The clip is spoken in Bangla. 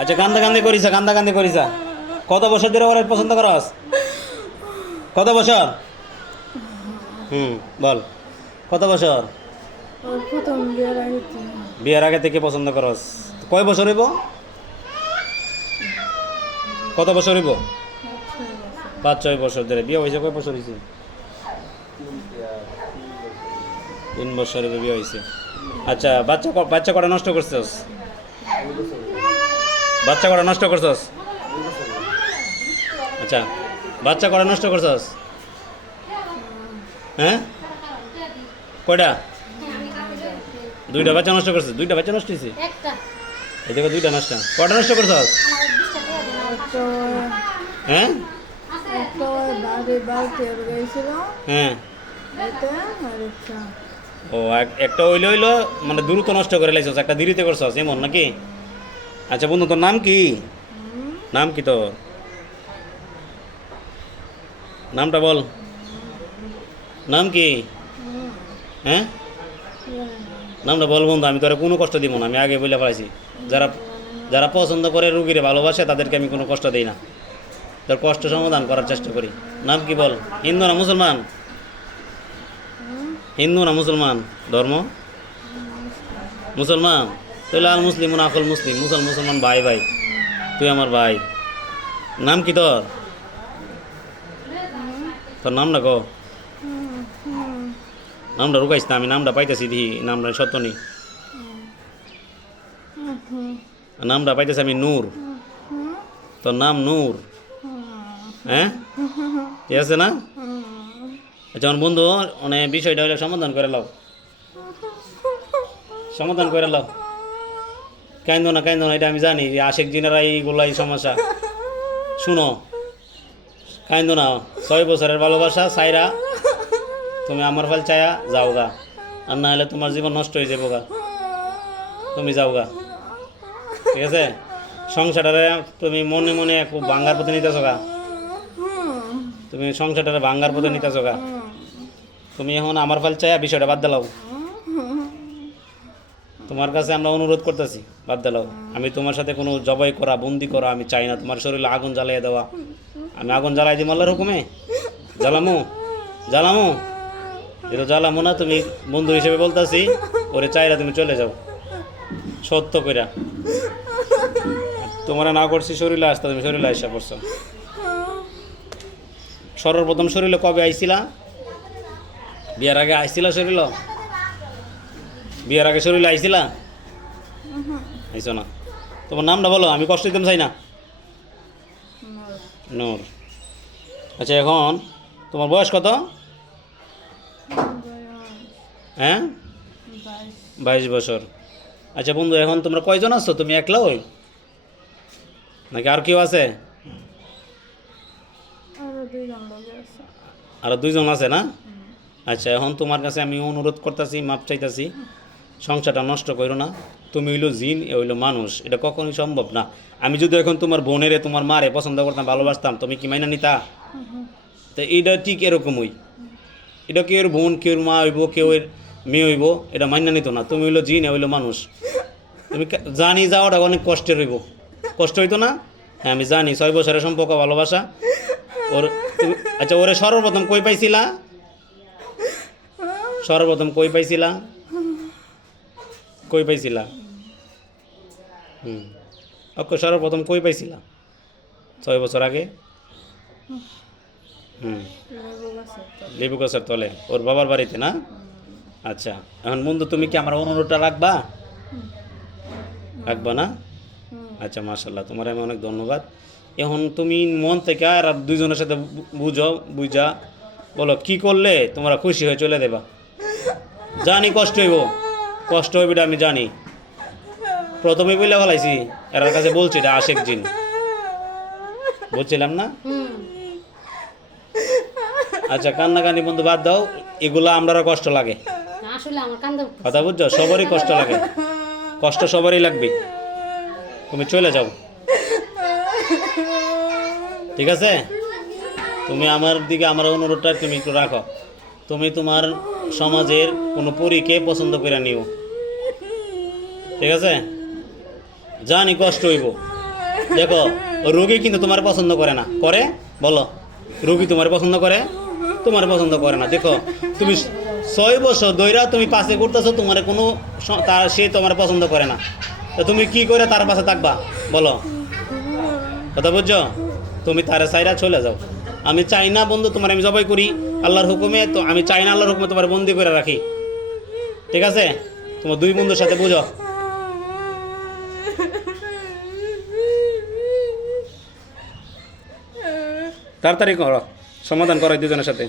আচ্ছা কান্দাকান্দি করিস কত বছর ধরে ওরা পছন্দ করস? কত বছর? বল কত বছর? প্রথম বিয়ের আগে বিয়ের আগে থেকে পছন্দ করস? কয় বছর হইব? কত বছর হইব? 5-6 বছর ধরে বিয়ে হয়েছে। কয় বছর হয়েছে? 3 বছর হইব বিয়ে হয়েছে। আচ্ছা বাচ্চা কটা নষ্ট করছস? বাচ্চা কটা নষ্ট করছস? আচ্ছা বাচ্চা কটা নষ্ট করছস? হ্যাঁ কয়টা? 2টা বাচ্চা নষ্ট করছিস? 2টা বাচ্চা নষ্ট হয়েছে? এই দেখো 2টা নষ্ট। কটা নষ্ট করছস? হ্যাঁ হ্যাঁ ও একটা হইলো মানে দ্রুত নষ্ট করে লাইছস, একটা দেরিতে করছস এমন নাকি? আচ্ছা বন্ধু তোর নাম কি? নাম কি তোর? নামটা বল। নাম কি? হ্যাঁ নামটা বল বন্ধু। আমি তোরা কোনো কষ্ট দিব না, আমি আগে বলে ফেলাইছি। যারা যারা পছন্দ করে রুগীরে ভালোবাসে তাদেরকে আমি কোনো কষ্ট দিই না, তোর কষ্ট সমাধান করার চেষ্টা করি। নাম কি বল? হিন্দু না মুসলমান? হিন্দু না মুসলমান? ধর্ম মুসলমান। তাহলে আর মুসলিম আকল মুসলিম, মুসলমান ভাই ভাই, তুই আমার ভাই। নাম কি তোর? তোর নামটা কো। নামটা রুকাইস না, আমি নামটা পাইতেছি দিহি, নামটা সত্য নেই। নামটা পাইতেছি আমি নূর। তোর নাম নূর? হ্যাঁ ঠিক আছে না? আচ্ছা আমার বন্ধু মানে বিষয়টা হলে সমাধান করে লাও, সমাধান করে লাও। কাইন্দ না এটা আমি জানি যে আশেক জিনেরা এইগুলাই সমস্যা। শুনো কাইন্দ না, 6 বছরের ভালোবাসা সাইরা তুমি আমার ফাল চায়া যাও গা, আর না হলে তোমার জীবন নষ্ট হয়ে যাবো গা। তুমি যাও গা, ঠিক আছে? সংসারটারে তুমি মনে মনে খুব ভাঙ্গার পথে নিতেছ গা, তুমি সংসারটারে ভাঙ্গার পথে নিতেছ গা। তুমি এখন আমার ফাল চায়া বিষয়টা বাদ দিলাও। তোমার কাছে আমরা অনুরোধ করতেছি, বাদ দিলাও। আমি তোমার সাথে কোনো জবাই করা বন্দি করা আমি চাই না। তোমার শরীরে আগুন জ্বালিয়ে দেওয়া, আমি আগুন জ্বালাই দিই আল্লাহর হুকুমে? জ্বালামো এটা জ্বালামো না। তুমি বন্ধু হিসেবে বলতেছি, ওরে চাইরা তুমি চলে যাও সত্য কইরা। তোমরা না করছি শরীরে আসতে, তুমি শরীরে আসা করছো। সর্বপ্রথম শরীরে কবে আইছিলা? বিয়ার আগে আইছিলা শরীর? বিয়ার আগে শরীরে আইছিলা? আইসো না। তোমার নামটা বলো, আমি কষ্ট দিতে চাই না। নূর। আচ্ছা এখন তোমার বয়স কত? হ্যাঁ 22 বছর। আচ্ছা বন্ধু এখন তোমরা কয়জন আছো? তুমি একলা ওই নাকি আর কেউ আছে? আরো 2জন আছে না? আচ্ছা এখন তোমার কাছে আমি অনুরোধ করতেছি, মাপ চাইতেছি, সংসারটা নষ্ট করো না। তুমি হইলো জিন, এ হইলো মানুষ, এটা কখনোই সম্ভব না। আমি যদি এখন তোমার বোনেরে তোমার মারে পছন্দ করতাম, ভালোবাসতাম, তুমি কি মাইনা নিতা? তো এইটা ঠিক এরকমই, এটা কেউ এর বোন, কেউ মা হইব, কেউ এর মেয়ে হইব, এটা মাইনা নিত না। তুমি হইলো জিন, এ হইলো মানুষ। তুমি জানি যাওয়াটা অনেক কষ্টের হইব, কষ্ট হইতো না? হ্যাঁ আমি জানি 6 বছরের সম্পর্ক ভালোবাসা ওর। আচ্ছা ওরে সর্বপ্রথম কই পাইছিলা? সর্বপ্রথম কই পাইছিলা? কই পাইছিলা? সর্বপ্রথম কই পাইছিলা? 6 বছর আগে? লেবু গাছের তলে, ওর বাবার বাড়িতে না? আচ্ছা এখন বন্ধু তুমি কি আমার অনুরোধটা রাখবা? রাখবা না? আচ্ছা মাশাল্লাহ, তোমার আমি অনেক ধন্যবাদ। এখন তুমি মন থেকে আর 2জনের সাথে বুঝা বলো কি করলে তোমরা খুশি হয়ে চলে দেবা। জানি কষ্ট হইব, কষ্ট হইব এটা আমি জানি। প্রথমে বলে ফেলাইছি, এর কাছে বলছি এটা আশেক জিন, বলছিলাম না? আচ্ছা কান্নাকানি বন্ধু বাদ দাও, এগুলো আমরা কষ্ট লাগে, কথা বুঝছো? সবারই কষ্ট লাগে, কষ্ট সবারই লাগবে। তুমি চলে যাও, ঠিক আছে? তুমি আমার দিকে আমার অনুরোধটা তুমি একটু রাখো। তুমি তোমার সমাজের কোনো পরীকে পছন্দ করে নিও, ঠিক আছে? জানি কষ্ট হইব, দেখো রোগী কিন্তু তোমার পছন্দ করে না, করে বলো? রোগী তোমার পছন্দ করে? তোমার পছন্দ করে না। দেখো তুমি 6 বছর ধইরা তুমি পাশে করতেছো, তোমার কোনো তার সে তোমার পছন্দ করে না, তো তুমি কি করে তার পাশে থাকবা বলো? কথা বুঝছো? তুমি তারে সাইরা চলে যাও। আমি চাই না বন্ধু তোমার আমি জবাই করি আল্লাহর হুকুমে, তো আমি চাই না আল্লাহর হুকুমে তোমার বন্দি করে রাখি, ঠিক আছে? তোমার 2 বন্ধুর সাথে বুঝো। তাড়াতাড়ি করো, সমাধান করো দুজনের সাথে।